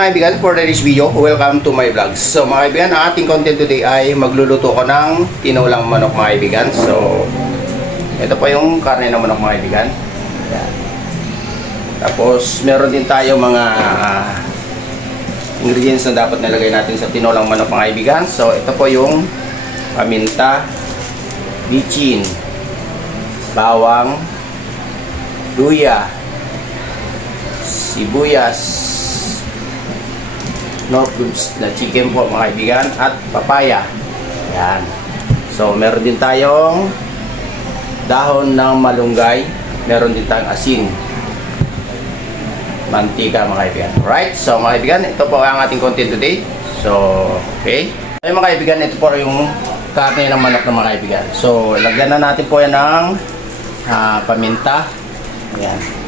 mga kaibigan, for this video, welcome to my vlog. So mga kaibigan, ang ating content today ay magluluto ko ng tinulang manok mga kaibigan. So ito po yung karne ng manok mga kaibigan. Ayan. Tapos meron din tayo mga ingredients na dapat nilagay natin sa tinulang manok mga kaibigan. So ito po yung paminta, bitchin, bawang, luya, sibuyas, North Goods na chicken po mga kaibigan, at papaya. Yan. So meron din tayong dahon ng malunggay, meron din tayong asin, mantika mga kaibigan. Right? So mga kaibigan, ito po ang ating content today. So okay. Ay mga kaibigan, ito po yung karne ng manok ng mga kaibigan. So lagyan na natin po yan ng paminta. Ayan.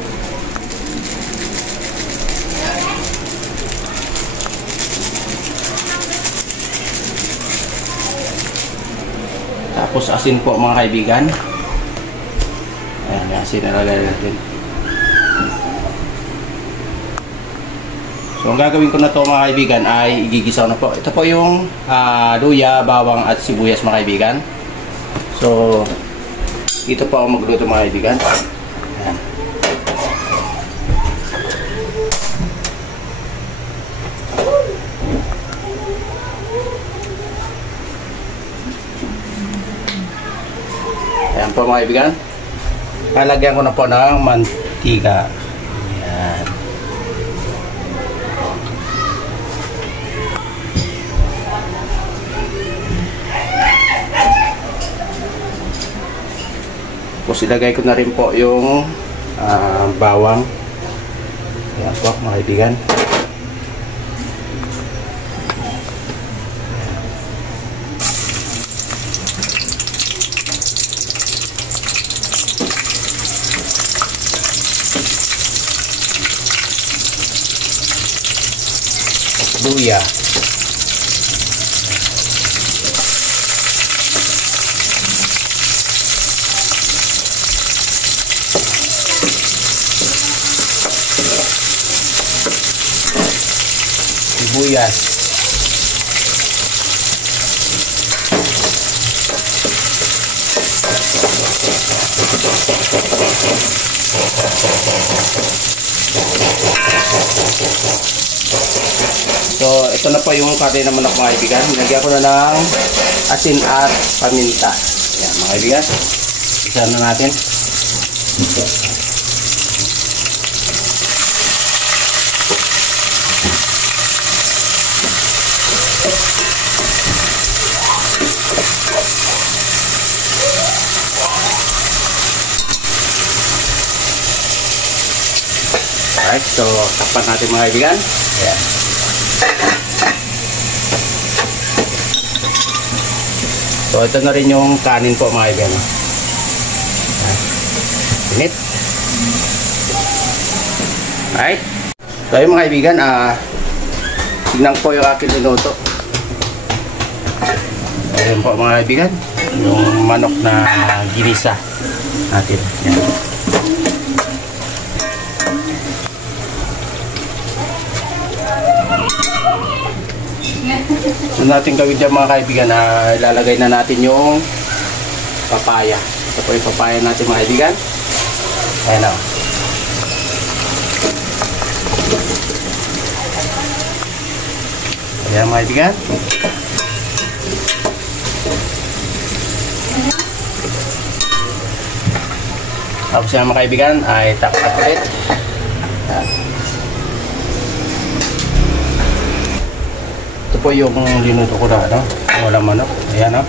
Tapos asin po mga kaibigan. Ayan, asin na lagay natin. So ang gagawin ko na to mga kaibigan ay igigisa na po. Ito po yung luya, bawang at sibuyas mga kaibigan. So dito po ako magluto mga kaibigan. Ayan. Ayan po mga kaibigan. Lalagyan ko na po ng mantika. Ayan. Tapos ilagay ko na rin po yung bawang. Ayan po mga kaibigan. Luya. Sibuyas. So, ito na po yung karne ng manok mga kaibigan. Nilagyan ko na ng asin at paminta. Ayan mga kaibigan. Isa na natin. Alright, so takpan natin mga kaibigan. Ayan. So ito na rin yung kanin po mga kaibigan. Init. Alright. So yung mga kaibigan, tignan po yung aking niluto. Ayan po mga kaibigan, yung manok na ginisa natin. Ayan. So natin gawin dyan mga kaibigan na ilalagay na natin yung papaya. Ito po yung papaya natin mga kaibigan. Ayan o. Ayan mga kaibigan. Tapos yan mga kaibigan ay takpat ulit. Ayan. Po yung linuto ko na walang manok. Ayan o.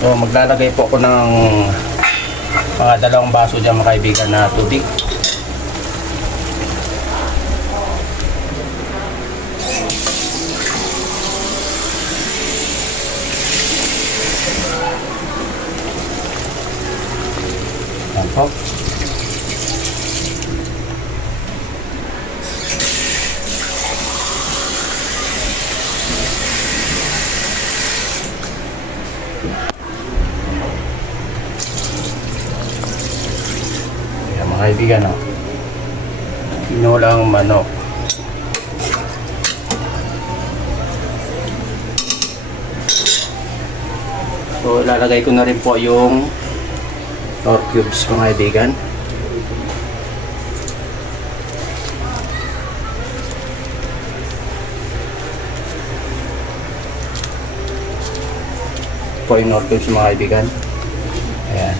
So maglalagay po ako ng mga 2 baso dyan mga kaibigan na tubig. Ayan po. mga kaibigan, Tinolang manok. So ilalagay ko na rin po yung nor cubes mga kaibigan. Po yung nor cubes mga kaibigan. Ayan.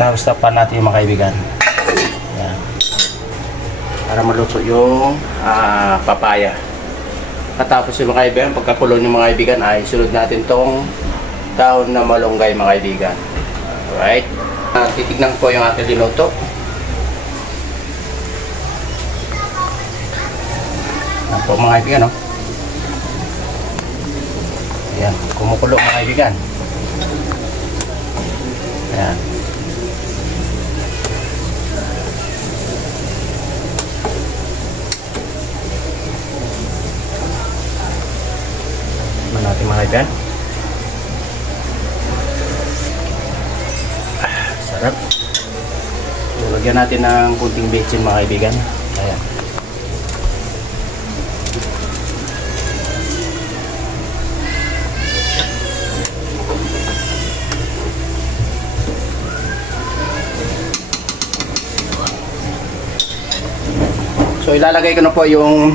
Tapos tapan natin yung mga kaibigan. Ayan. Para maluto yung papaya. Katapos yung mga kaibigan, pagkakulo yung mga kaibigan ay sunod natin tong dahon na malunggay mga kaibigan. Alright. Titignan ko yung ating linuto. Ayan po mga kaibigan, no? Ayan, kumukulo mga kaibigan. Ayan. Natin mga kaibigan. Sarap. Lagyan natin ng kunting bechin mga kaibigan. Ayan. So ilalagay ko na po yung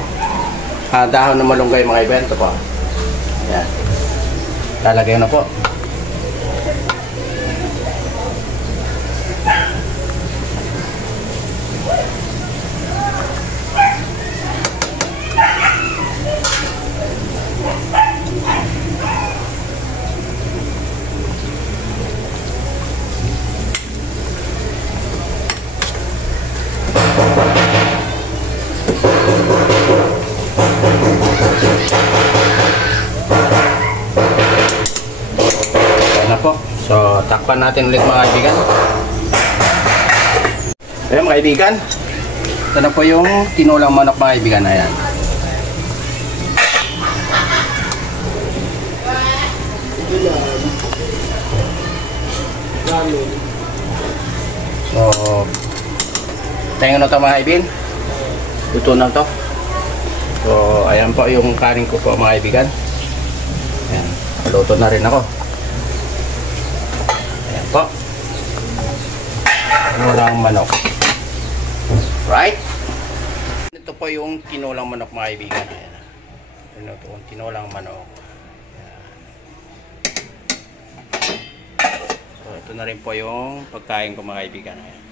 dahon ng malunggay mga kaibigan. Ito po. Ayan. Lalagay na po. So, takpan natin ulit mga kaibigan. Ayan mga kaibigan. Ito na po yung tinolang manok mga kaibigan. Ayan. So, tayo na ito mga kaibigan. Luto na ito. So, ayan po yung kanin ko po mga kaibigan. Ayan. Luto na rin ako. Po. Tinolang manok. Right? Ito po yung tinolang manok mga kaibigan. Ayan. Ito yung tinolang manok. Ayan. So ito na rin po yung pagkain ko mga kaibigan. Ayan.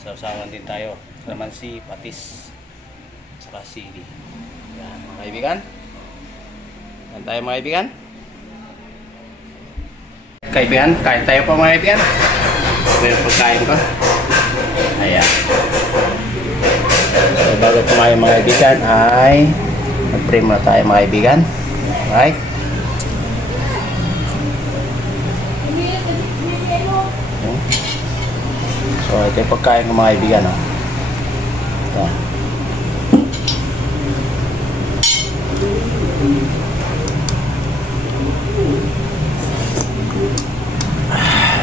Sausawan din tayo. Kalamansi, patis, saka sili. Ayan mga kaibigan. Ayan tayo mga kaibigan. Kaibigan, kain tayo po mga kaibigan. Ito yung pagkain ko. Ayan. So, bago kumain mga kaibigan ay mag-pray muna tayo mga kaibigan. Alright. So ito yung pagkain ko mga kaibigan. Ayan.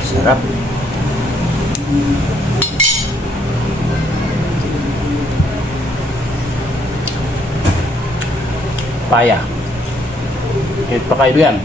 Sarap. Paya. Ito pa kaibigan.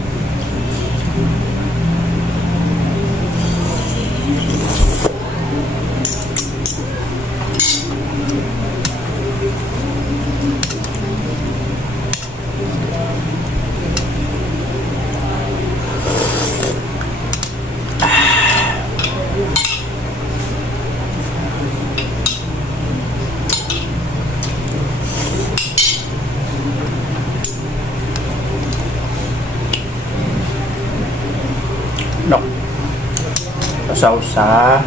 No. Pasaw sa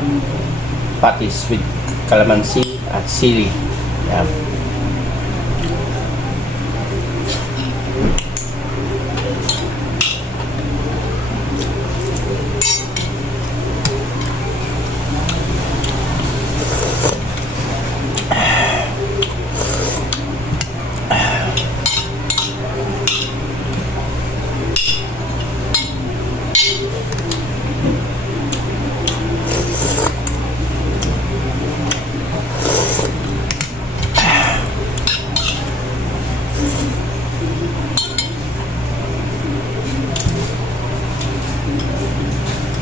patis with calamansi at sili. Yan.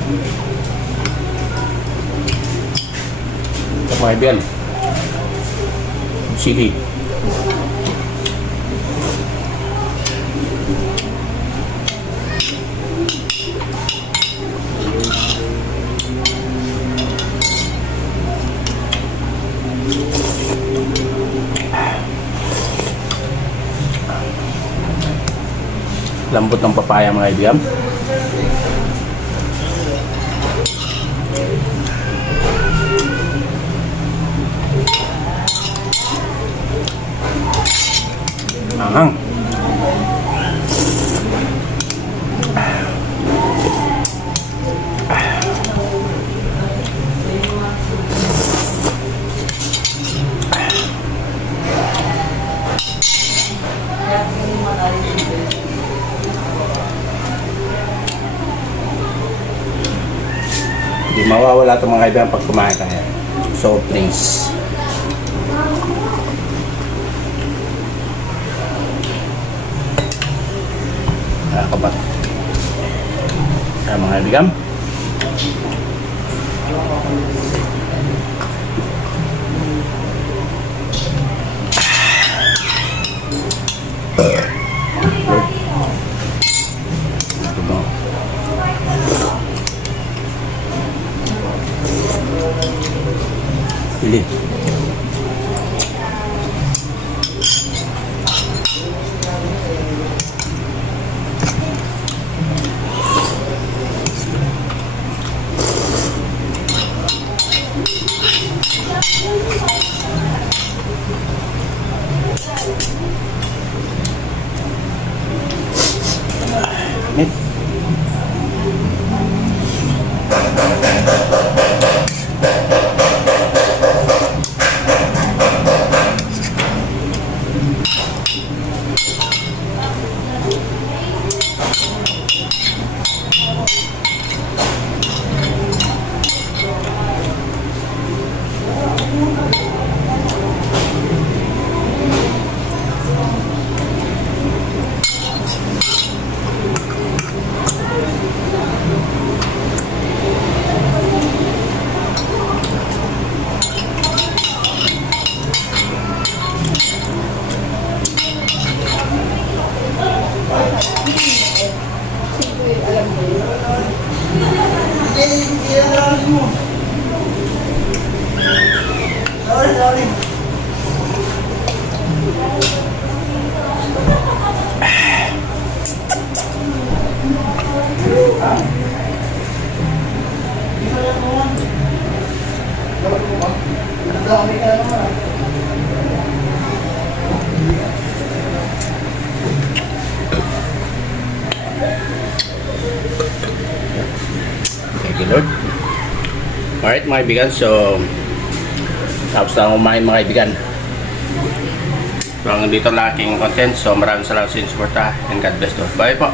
Ito mga kaibigan. Sili. Lambot ng papaya mga kaibigan. Ahang. Hindi mawawala itong mga kaibigan pag kumain kaya. Soft drinks. Kapat. Kaya mga kaibigan. Pilih. Nih. Thank you, Lord. Alright mga kaibigan, so tapos na kumain mga kaibigan. So hanggang dito lang aking content. So maraming salamat sa inyong suporta and God bless you. Bye po.